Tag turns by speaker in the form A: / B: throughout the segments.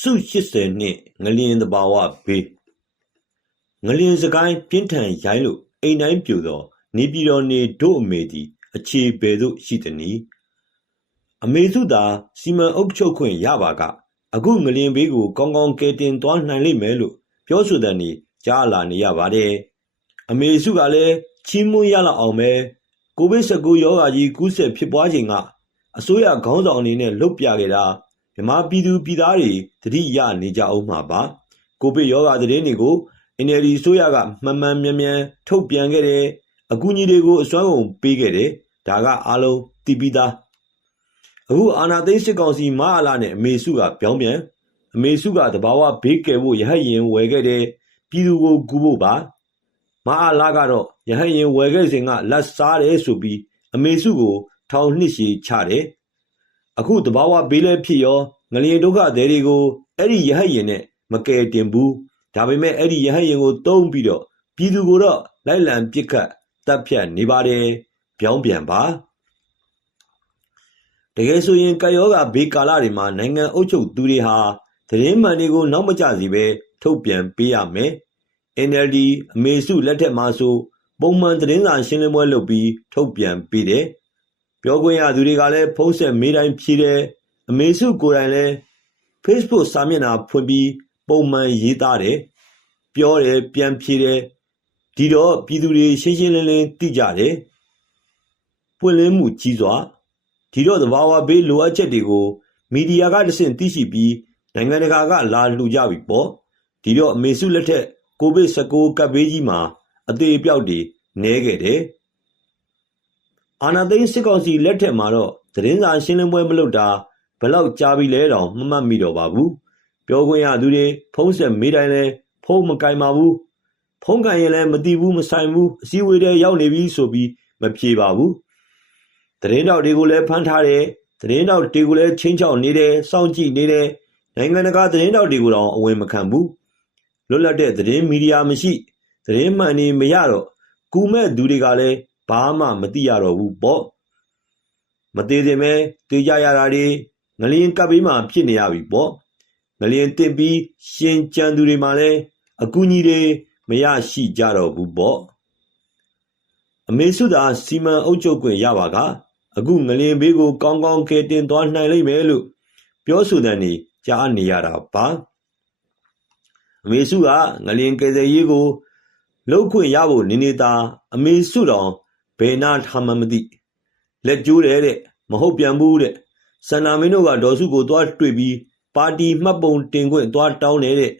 A: စု80နှစ်ငလျင်သဘာဝဘေးငလျင်စကိုင်းပြင်းထန်ရိုင်းလို့အိမ်တိုင်းပြိုသော နေပြည်တော်နေတို့အမေသည်အခြေပေသို့ရှိသည်နီအမေစုသာစီမံအုပ်ချုပ်ခွင့်ရပါက အခုငလျင်ဘေးကိုကောင်းကောင်းကယ်တင်သွားနိုင်လိမ့်မယ်လို့ပြောဆိုတဲ့နေကြားလာနေရပါတယ်အမေစုကလည်းချီးမွမ်းရလောက်အောင်ပဲကိုဗစ် -19 ရောဂါကြီးကူးစက်ဖြစ်ပွားချိန်ကအစိုးရခေါင်းဆောင်အနေနဲ့လှုပ်ပြခဲ့တာ မြန်မာပြည်သူပြည်သားတွေသတိရနေကြအောင်မှာပါကိုဗစ်ရောဂါသတင်းတွေကို NLD ဆိုရကမှန်မှန်မြန်မြန်ထုတ်ပြန်ခဲ့တယ်အကူအညီတွေကိုအစွမ်းကုန်ပေးခဲ့တယ်ဒါကအားလုံးသိပြီးသားအခုအာနာသိန်းစစ်ကောင်စီမဟာလာနဲ့အမေစုကပြောင်းပြန်အမေစုကတဘာဝဘေးကယ်ဖို့ရဟတ်ရင်ဝယ်ခဲ့တယ်ပြည်သူကိုကူဖို့ပါမဟာလာကတော့ရဟတ်ရင်ဝယ်ခဲ့စဉ်ကလက်စားတယ်ဆိုပြီးအမေစုကိုထောင်နှစ်ရှည်ချတယ် အခုတဘာဝဘေးလဲဖြစ်ရောငလျင်ဒုက္ခသည်တွေကိုအဲ့ဒီရဟတ်ရင်နဲ့မကယ်တင်ဘူးဒါပေမဲ့အဲ့ဒီရဟတ်ရင်ကိုတုံးပြီးတော့ပြည်သူကိုတော့လိုက်လံပစ်ခတ်တပ်ဖြတ်နေပါတယ်ပြောင်းပြန်ပါတကယ်ဆိုရင်ကာယောဂဘေးကာလတွေမှာနိုင်ငံအုပ်ချုပ်သူတွေဟာသတင်းမှန်တွေကိုနောက်မကျစီပဲထုတ်ပြန်ပေးရမယ် NLD အမေစုလက်ထက်မှာဆိုပုံမှန်သတင်းစာရှင်းလင်းပွဲလုပ်ပြီးထုတ်ပြန်ပေးတယ် ပြောခွင့်ရသူတွေကလည်းဖုံးဆက်မေးတိုင်းဖြေတယ်အမေစုကိုယ်တိုင်လည်း Facebook စာမျက်နှာဖွင့်ပြီးပုံမှန်ရေးသားတယ်ပြောတယ်ပြန်ဖြေတယ်ဒီတော့ပြည်သူတွေရှင်းရှင်းလင်းလင်းသိကြတယ်ပွင့်လင်းမှုကြီးစွာဒီတော့သဘာဝဘေးလိုအပ်ချက်တွေကိုမီဒီယာကတဆင့်သိရှိပြီးနိုင်ငံတကာကလာလှူကြပြီပေါ့ဒီတော့အမေစုလက်ထက်ကိုဗစ် -19 ကပ်ဘေးကြီးမှာအသေးအပြောက်တွေနည်းခဲ့တယ် အာနာသိန်းစစ်ကောင်စီလက်ထက်မှာတော့သတင်းစာရှင်းလင်းပွဲမလုပ်တာဘယ်လောက်ကြာပြီလဲတော့မမှတ်မိတော့ပါဘူးပြောခွင့်ရသူတွေဖုံးဆက်မေးတိုင်းလဲဖုံးမကင်ပါဘူးဖုံးကန်ရင်လည်းမတိဘူးမဆိုင်ဘူးအစည်းအဝေးတွေရောက်နေပြီဆိုပြီးမဖြေပါဘူးသတင်းတောက်တွေကိုလည်းဖမ်းထားတယ်သတင်းတောက်တွေကိုလည်းချင်းချောက်နေတယ်စောင့်ကြည့်နေတယ်နိုင်ငံတကာသတင်းတောက်တွေကိုတော့အဝင်မခံဘူးလွတ်လပ်တဲ့သတင်းမီဒီယာမရှိသတင်းမှန်နေမရတော့ကူမဲ့သူတွေကလည်း ဘာမှမသိရတော့ဘူးပေါ့မသေးသေးမဲတေးကြရတာတွေငလျင်ကပ်ပြီးမှဖြစ်နေရပြီပေါ့ငလျင်တင်ပြီးရှင်ကြံသူတွေမှလည်းအကူကြီးတွေမရရှိကြတော့ဘူးပေါ့အမေစုသာစီမံအုပ်ချုပ်ခွင့်ရပါကအခုငလျင်ဘေးကိုကောင်းကောင်းကယ်တင်သွားနိုင်လိမ့်မယ်လို့ပြောဆိုတဲ့နေကြားနေရတာပါအမေစုကငလျင်ကယ်ဆယ်ရေးကိုလှုပ်ခွင့်ရဖို့နေနေသာအမေစုတော် ဘယ်နာထားမှမသိလက်ကျိုးတယ်တဲ့မဟုတ်ပြန်ဘူးတဲ့စန္နာမင်းတို့ကဒေါ်စုကိုသွားတွေ့ပြီးပါတီမှတ်ပုံတင်ခွင့်သွားတောင်းတယ်တဲ့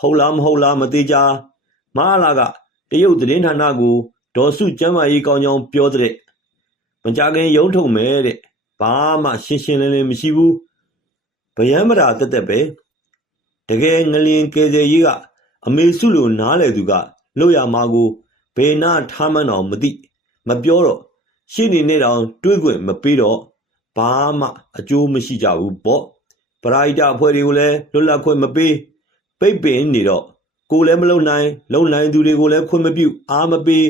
A: ဟုတ်လားမဟုတ်လားမသေးကြမဟာလာကတရုတ်သတင်းဌာနကိုဒေါ်စုကျမ်းမာရေးကောင်းကြောင်းပြောတဲ့မကြခင်ရုံးထုတ်မယ်တဲ့ဘာမှရှင်းရှင်းလင်းလင်းမရှိဘူးဗယံမရာတက်တက်ပဲတကယ်ငလျင်ကယ်ဆယ်ရေးကအမေစုလိုနားလေသူကလို့ရမှာကိုဘယ်နာထားမှန်းတော့မသိ မပြောတော့ရှင်းနေနဲ့တောင်တွေးခွင့်မပေးတော့ဘာမှအကျိုးမရှိကြဘူးပေါ့ပရိုက်တာအဖွဲ့တွေကိုလည်းလွတ်လပ်ခွင့်မပေးပိတ်ပင်နေတော့ကိုလည်းမလုံနိုင်လုံနိုင်သူတွေကိုလည်းခွင့်မပြုအားမပေး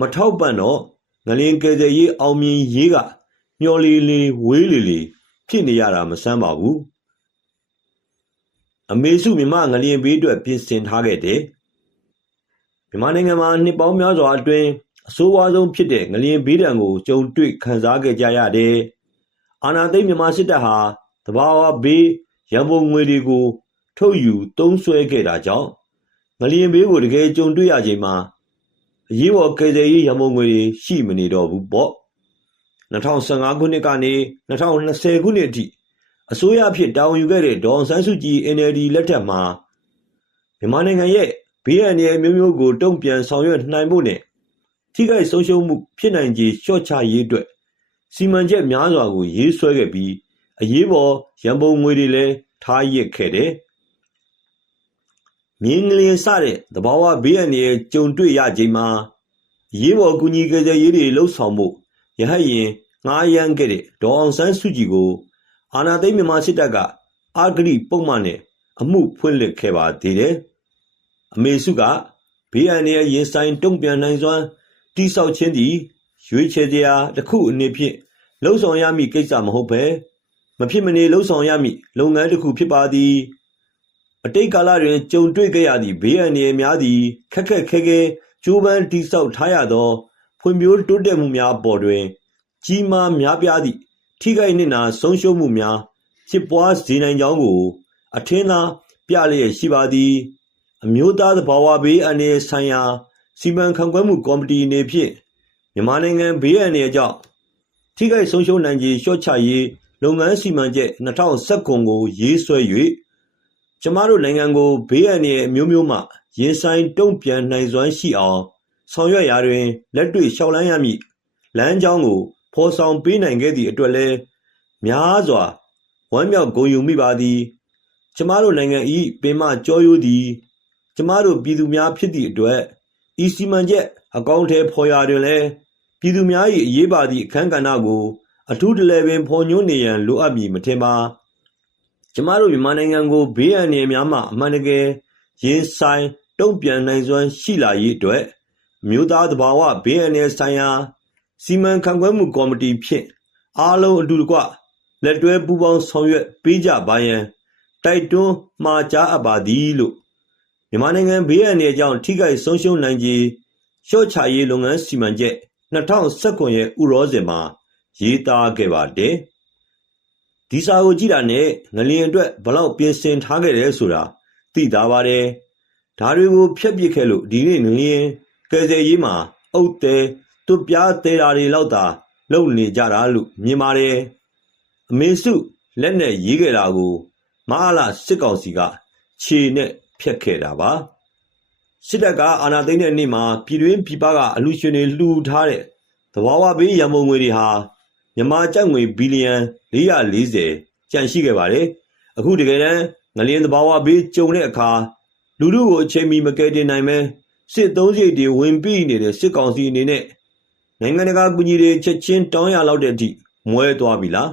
A: မထောက်ပံ့တော့ငလင်းကယ်ဆယ်ရေးအောင်မြင်ရေးကမျော်လီလီဝေးလီလီဖြစ်နေရတာမဆန်းပါဘူးအမေစုမြမငလျင်ဘေးအတွက်ပြင်ဆင်ထားခဲ့တယ်မြန်မာနိုင်ငံမှာနှစ်ပေါင်းများစွာအတွင်း အဆိုးဝါးဆုံးဖြစ်တဲ့ငလျင်ဘေးဒဏ်ကိုကြုံတွေ့ခံစားခဲ့ကြရတယ်အာနာသိမြန်မာစစ်တပ်ဟာတဘာဝဘေးရန်ပုံငွေတွေကို ထုတ်ယူသုံးစွဲခဲ့တာကြောင့်ငလျင်ဘေးကိုတကယ်ကြုံတွေ့ရချိန်မှာအရေးပေါ်ကယ်ဆယ်ရေးရန်ပုံငွေတွေရှိမနေတော့ဘူးပေါ့2015ခုနှစ်ကနေ2020ခုနှစ်အထိအစိုးရဖြစ်တာဝန်ယူခဲ့တဲ့ဒေါအောင်ဆန်းစုကြည် NLD လက်ထက်မှာမြန်မာနိုင်ငံရဲ့ဘေးအန္တရာယ်မျိုးမျိုးကိုတုံ့ပြန်ဆောင်ရွက်နိုင်ဖို့နဲ့ ထိခိုက်ဆုံးရှုံးမှုဖြစ်နိုင်ခြေလျှော့ချရေးအတွက်စီမံချက်များစွာကိုရေးဆွဲခဲ့ပြီးအရေးပေါ်ရန်ပုံငွေတွေလည်းထားရစ်ခဲ့တယ်။မြင်းငလျင်စတဲ့သဘာဝဘေးအန္တရာယ်ကြုံတွေ့ရချိန်မှာအရေးပေါ်ကူညီကယ်ဆယ်ရေးတွေလှုပ်ဆောင်ဖို့ရဟတ်ယာဉ်ငှားရမ်းခဲ့တဲ့ဒေါ်အောင်ဆန်းစုကြည်ကိုအာဏာသိမ်းမြန်မာစစ်တပ်ကအဂတိပုဒ်မနဲ့အမှုဖွင့်လှစ်ခဲ့ပါသေးတယ်။အမေစုကဘေးအန္တရာယ်ရင်ဆိုင်တုံ့ပြန်နိုင်စွမ်း တိဆောက်ခြင်းသည်ရွေးချယ်စရာတစ်ခုအနေဖြင့်လှုံ့ဆော်ရမည့်ကိစ္စမဟုတ်ဘဲမဖြစ်မနေလှုံ့ဆော်ရမည့်လုပ်ငန်းတစ်ခုဖြစ်ပါသည်အတိတ်ကာလတွင်ကြုံတွေ့ခဲ့ရသည့်ဘေးအန္တရာယ်များသည်ခက်ခက်ခဲခဲကြိုးပမ်းတိဆောက်ထားရသောဖွံ့ဖြိုးတိုးတက်မှုများအပေါ်တွင် ကြီးမားများပြားသည့်ထိခိုက်နစ်နာဆုံးရှုံးမှုများဖြစ်ပွားစေနိုင်ကြောင်းကို အထင်သာပြလျက်ရှိပါသည် အမျိုးသားသဘာဝဘေးအန္တရာယ်ဆိုင်ရာ စီမံခန့်ခွဲမှုကော်မတီအနေဖြင့်မြန်မာနိုင်ငံဘေးအန္တရာယ်ကြောင့်ထိခိုက်ဆုံးရှုံးနိုင်ခြေလျှော့ချရေးလုပ်ငန်းစီမံချက်2019ကိုရေးဆွဲ၍ကျမတို့နိုင်ငံကိုဘေးအန္တရာယ်အမျိုးမျိုးမှရင်ဆိုင်တုံ့ပြန်နိုင်စွမ်းရှိအောင်ဆောင်ရွက်ရာတွင်လက်တွေ့လျှောက်လှမ်းရမည့်လမ်းကြောင်းကိုဖော်ဆောင်ပေးနိုင်ခဲ့သည့်အတွက်လည်းများစွာဝမ်းမြောက်ဂုဏ်ယူမိပါသည်ကျမတို့နိုင်ငံ၏ပင်မကြောရိုးသည် ကျမတို့ပြည်သူများဖြစ်သည့်အတွက် ဤစီမံချက်အကောင့်ထဲဖော်ရာတွင်လည်း ပြည်သူများ၏အရေးပါသည့် အခန်းကဏ္ဍကို အထူးတလဲပင် ဖော်ညွှန်းနေရန် လိုအပ်မည်မထင်ပါ ကျမတို့ မြန်မာနိုင်ငံကို ဘေးအန္တရာယ်များမှ အမှန်တကယ် ရင်ဆိုင်တုံ့ပြန်နိုင်စွမ်း ရှိလာရေးအတွက် အမျိုးသားသဘာဝဘေးအန္တရာယ်ဆိုင်ရာ စီမံခန့်ခွဲမှုကော်မတီဖြင့် အားလုံးအတူတကွ လက်တွဲပူးပေါင်းဆောင်ရွက်ပေးကြပါရန် တိုက်တွန်းမှာကြားအပ်ပါသည်လို့ မြန်မာနိုင်ငံဘေးအန္တရာယ်ကြောင့် ထိခိုက်ဆုံးရှုံးနိုင်ခြေလျှော့ချရေး လုပ်ငန်းစီမံချက်2019ရဲ့ ဥရောစဉ်မှာ ရေးသားခဲ့ပါတယ်။ဒီစာကိုကြည့်တာနဲ့ ငလျင်အတွက်ဘလောက် ပြင်ဆင်ထားခဲ့တယ်ဆိုတာ သိသာပါတယ်။ဒါတွေကိုဖျက်ပစ်ခဲ့လို့ ဒီနေ့ ငလျင်ကယ်ဆယ်ရေးမှာ အုတ်တဲသူ့ပြားသေးတာတွေလောက်သာ လုပ်နေကြတာလို့ မြင်ပါတယ်။အမေစုလက်နဲ့ ရေးခဲ့တာကိုမဟာလာစစ်ကောင်စီက ခြေနဲ့ ဖျက်ခဲ့တာပါ။စစ်တပ်ကအာဏာသိမ်းတဲ့နေ့မှာပြည်တွင်းပြည်ပကအလူရှင်တွေလှူထားတဲ့သဘာဝဘေးရန်ပုံငွေတွေဟာမြန်မာကျပ်ငွေဘီလီယံ440ကျန်ရှိခဲ့ပါတယ်။အခုတကယ်တမ်းငလျင်သဘာဝဘေးကြုံတဲ့အခါလူလူကိုအချိန်မီမကယ်တင်နိုင်မဲစစ်သုံးစိတ်တွေဝင်ပြီးနေတဲ့စစ်ကောင်စီအနေနဲ့နိုင်ငံတကာကူညီတွေချက်ချင်းတောင်းရလောက်တဲ့အထိမွဲသွားပြီလား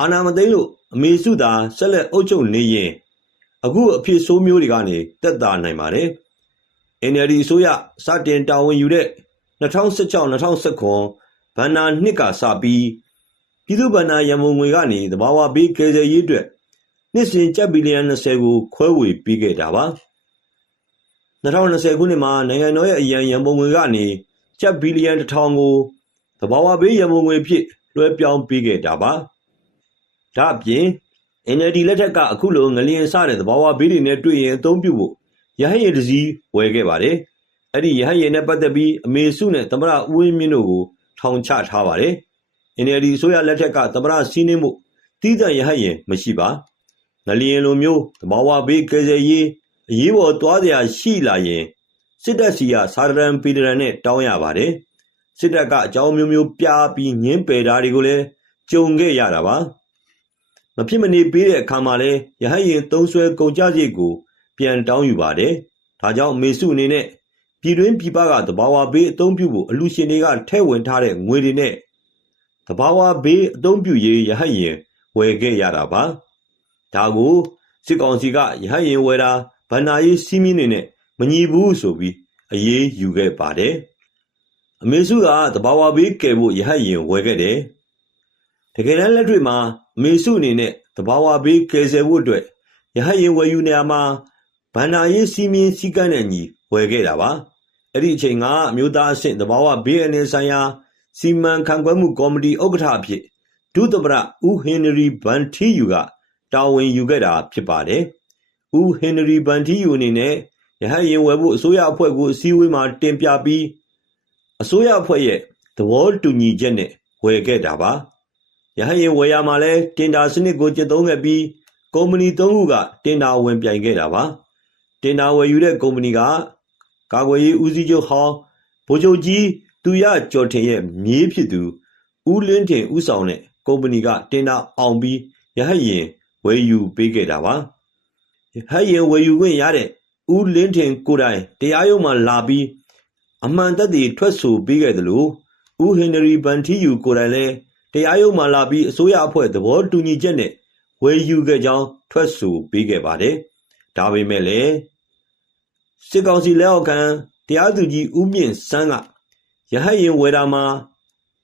A: အာနာမသိလို့အမေစုသာဆက်လက်အုပ်ချုပ်နေရင် အခုအဖြစ်ဆိုးမျိုးတွေကနေတက်တာနိုင်ပါတယ် NLD အစိုးရစတင်တာဝန်ယူတဲ့2016-2019ဘဏ္ဍာနှစ်ကစပြီးပြည်သူ့ဘဏ္ဍာရန်ပုံငွေကနေသဘာဝဘေးကယ်ဆယ်ရေးအတွက်နှစ်စဉ်ကျပ်ဘီလီယံ20ကိုခွဲဝေပေးခဲ့တာပါ2020ခုနှစ်မှာနိုင်ငံတော်ရဲ့အရန်ရန်ပုံငွေကနေကျပ်ဘီလီယံ1000ကိုသဘာဝဘေးရန်ပုံငွေဖြစ်လွှဲပြောင်းပေးခဲ့တာပါဒါ့အပြင် NLD လက်ထက်ကအခုလိုငလျင်စတဲ့သဘာဝဘေးတွေနဲ့တွေ့ရင်အသုံးပြုဖို့ရဟန်းရည်တစည်းဝယ်ခဲ့ပါတယ်။အဲ့ဒီရဟန်းရည်နဲ့ပတ်သက်ပြီးအမေစုနဲ့သမရဦးဝင်းမြင့်တို့ကိုထောင်ချထားပါတယ်။ NLD အစိုးရလက်ထက်ကသမရစီးနှင်းမှုတီးတန့်ရဟန်းရည်မရှိပါ။ငလျင်လိုမျိုးသဘာဝဘေးကယ်ဆယ်ရေးအရေးပေါ်သွားစရာရှိလာရင်စစ်တပ်စီကစာရန်ပီဒရန်နဲ့တောင်းရပါတယ်။စစ်တပ်ကအကြောင်းမျိုးမျိုးပြပြီးငင်းပယ်တာတွေကိုလည်းကြုံခဲ့ရတာပါ။ မဖြစ်မနေပေးတဲ့အခါမှာလည်းရဟတ်ယာဉ်သုံးစွဲကုန်ကျစရိတ်ကို ပြန်တောင်းယူပါတယ်။ဒါကြောင့်မေစုအနေနဲ့ပြည်တွင်းပြည်ပကသဘာဝဘေးအသုံးပြုဖို့အလူရှင်တွေကထည့်ဝင်ထားတဲ့ငွေတွေနဲ့သဘာဝဘေးအသုံးပြုရေးရဟတ်ယာဉ်ဝယ်ခဲ့ရတာပါ။ဒါကိုစစ်ကောင်စီကရဟတ်ယာဉ်ဝယ်တာဗန္နာရေးစီးမင်းတွေနဲ့မညီဘူးဆိုပြီးအရေးယူခဲ့ပါတယ်။အမေစုကသဘာဝဘေးကယ်ဖို့ရဟတ်ယာဉ်ဝယ်ခဲ့တယ်။ တကယ်တမ်းလက်တွေ့မှာအမေစုအနေနဲ့သဘာဝဘေးကယ်ဆယ်ဖို့အတွက်ရဟတ်ယာဉ်ဝယ်ယူနေရာမှာဘဏ္ဍာရေးစည်းမျဉ်းစည်းကမ်းနဲ့အညီဝယ်ခဲ့တာပါ။အဲဒီအချိန်ကအမျိုးသားအဆင့်သဘာဝဘေးအန္တရာယ်ဆိုင်ရာစီမံခန့်ခွဲမှုကော်မတီဥက္ကဋ္ဌအဖြစ်ဒုသမ္မတဦးဟင်နရီဗန်ထီယူကတာဝန်ယူခဲ့တာဖြစ်ပါတယ်။ဦးဟင်နရီဗန်ထီယူအနေနဲ့ရဟတ်ယာဉ်ဝယ်ဖို့အစိုးရအဖွဲ့ကိုအစည်းအဝေးမှာတင်ပြပြီးအစိုးရအဖွဲ့ရဲ့သဘောတူညီချက်နဲ့ဝယ်ခဲ့တာပါ။ ရဟတ်ယာဉ်ဝယ်ရမှာလည်းတင်ဒါစနစ်ကိုကျင့်သုံးခဲ့ပြီးကုမ္ပဏီသုံးခုကတင်ဒါဝင်ပြိုင်ခဲ့တာပါတင်ဒါဝယ်ယူတဲ့ကုမ္ပဏီကကာကွယ်ရေးဦးစီးချုပ်ဟောင်းဗိုလ်ချုပ်ကြီးသူရကျော်ထင်ရဲ့မြေးဖြစ်သူဦးလင်းထင်ဦးဆောင်တဲ့ကုမ္ပဏီကတင်ဒါအောင်ပြီးရဟတ်ယာဉ်ဝယ်ယူပေးခဲ့တာပါရဟတ်ယာဉ်ဝယ်ယူခွင့်ရတဲ့ဦးလင်းထင်ကိုယ်တိုင်တရားရုံးမှာလာပြီးအမှန်သက်သေထွက်ဆိုပေးခဲ့တယ်လို့ဦးဟင်နရီဗန်ထီယူကိုယ်တိုင်လည်း တရားရုံးမှာလာပြီးအစိုးရအဖွဲ့သဘောတူညီချက်နဲ့ဝယ်ယူခဲ့ကြောင်းထွက်ဆိုပေးခဲ့ပါတယ်။ဒါပေမဲ့လည်းစစ်ကောင်စီလက်အောက်ခံတရားသူကြီးဦးမြင့်စန်းကရဟတ်ရင်ဝယ်တာမှာ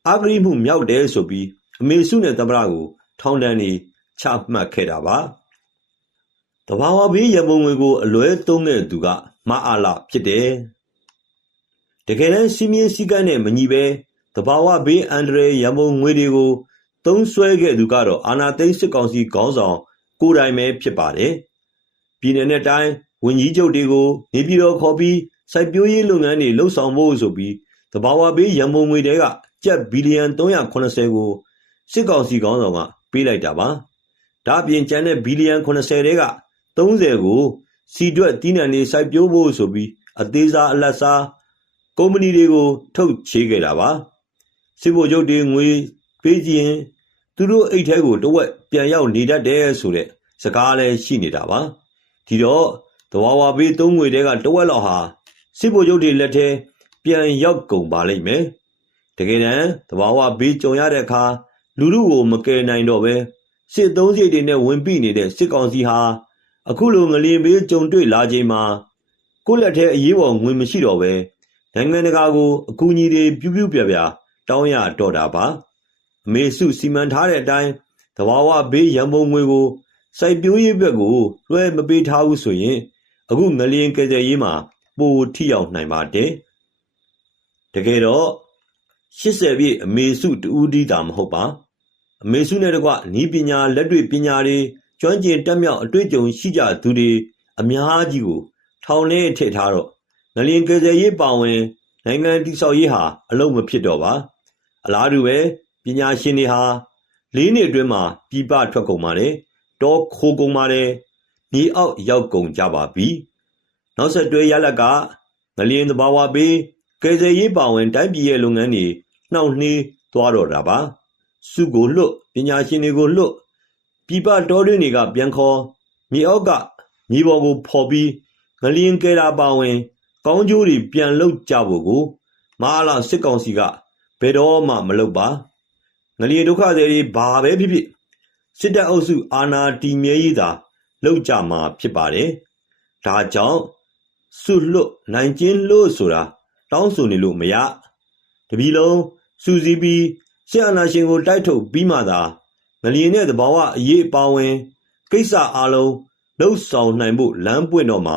A: အဂရိမှုမြောက်တယ်ဆိုပြီးအမေစုနဲ့သမ္မတကို ထောင်ဒဏ်နေချမှတ်ခဲ့တာပါတဘာဝဘေးရန်ပုံငွေကိုအလွဲသုံးတဲ့သူကမအားလဖြစ်တယ်တကယ်တမ်းစီမင်းစည်းကမ်းနဲ့မညီပဲ တဘာဝဘေးအန္တရာယ်ရန်ပုံငွေတွေကိုသုံးစွဲခဲ့သူကတော့အာနာသိန်းစစ်ကောင်စီခေါင်းဆောင် ကိုယ်တိုင်ပဲဖြစ်ပါတယ်ပြည်내နဲ့တိုင်းဝန်ကြီးချုပ်တွေကိုနေပြည်တော်ခေါ်ပြီးစိုက်ပျိုးရေးလုပ်ငန်းတွေလှုပ်ဆောင်ဖို့ဆိုပြီးတဘာဝဘေးရန်ပုံငွေတွေကကျပ်ဘီလီယံ380ကိုစစ်ကောင်စီခေါင်းဆောင်ကပေးလိုက်တာပါဒါအပြင်ကျန်တဲ့ဘီလီယံ80တဲက30ကိုစီတွက်တီးနှံတွေစိုက်ပျိုးဖို့ဆိုပြီးအသေးစားအလတ်စားကုမ္ပဏီတွေကိုထုတ်ချေခဲ့တာပါ စစ်ဗိုလ်ချုပ်တွေငွေပေးကြည့်ရင်သူတို့အိတ်ထဲကိုတဝက်ပြန်ရောက်နေတတ်တယ်ဆိုတဲ့စကားလည်းရှိနေတာပါဒီတော့တဝါဝါပေးသုံးငွေတဲကတဝက်လောက်ဟာစစ်ဗိုလ်ချုပ်တွေလက်ထဲပြန်ရောက်ကုန်ပါလိမ့်မယ်တကယ်တမ်းတဘာဝဘေးကြုံရတဲ့အခါလူလူကိုမကယ်နိုင်တော့ပဲစစ်သုံးစိတ်တွေနဲ့ဝင်ပိနေတဲ့စစ်ကောင်စီဟာအခုလိုငလျင်ဘေးကြုံတွေ့လာချိန်မှာကိုယ့်လက်ထဲအရေးပေါ်ငွေမရှိတော့ပဲနိုင်ငံတကာကိုအကူအညီတွေပြူးပြူးပြပြ တောင်းရတော့တာပါအမေစုစီမံထားတဲ့အတိုင်းတဘာဝဘေးရန်ပုံငွေကိုစိုက်ပျိုးရေးဘက်ကိုလွှဲမပေးထားဘူးဆိုရင်အခုငလျင်ကယ်ဆယ်ရေးမှာပိုထိရောက်နိုင်ပါတယ်တကယ်တော့80ပြည့်အမေစုတူဦးဒီတာမဟုတ်ပါအမေစုနဲ့တကွနီးပညာလက်တွေ့ပညာတွေကျွမ်းကျင်တက်မြောက်အတွေ့အကြုံရှိကြသူတွေအများကြီးကို ထောင်ထဲထည့်ထားတော့ငလျင်ကယ်ဆယ်ရေးပါဝင်နိုင်ငံတိဆောက်ရေးဟာအလုံးမဖြစ်တော့ပါ အလားတူပဲပညာရှင်တွေဟာလေးနှစ်အတွင်းမှာပြပထွက်ကုန်ပါတယ်တောခိုးကုန်ပါတယ်မြေအောက်ရောက်ကုန်ကြပါပြီနောက်ဆက်တွဲရလက်ကငလျင်သဘာဝပေးကယ်ဆယ်ရေးပါဝင်တိုင်းပြည်ရဲ့လုပ်ငန်းတွေနှောင့်နှေးသွားတော့တာပါစုကိုလွတ်ပညာရှင်တွေကိုလွတ်ပြပတောတွင်းတွေကပြန်ခေါ်မြေအောက်ကမြေပေါ်ကိုဖော်ပြီးငလျင်ကယ်တာပါဝင် ကောင်းကျိုးတွေပြန်လုပ်ကြဖို့ကိုမဟာလာစစ်ကောင်စီက ဘယ်တော့မှမလုပ်ပါငလျင်ဒုက္ခတွေဘာပဲဖြစ်ဖြစ်စစ်တပ်အုပ်စုအာဏာတည်မြဲရေးသာလုပ်ကြမှာဖြစ်ပါတယ်ဒါကြောင့်စုလွတ်နိုင်ကျင်းလို့ဆိုတာတောင်းဆိုနေလို့မရတပီလုံးစူစီးပြီးဆရာနာရှင်ကိုတိုက်ထုတ်ပြီးမှသာငလျင်တဲ့သဘာဝအရေးအပါဝင် ကိစ္စအလုံးလှုပ်ဆောင်နိုင်ဖို့လမ်းပွင့်တော့မှာ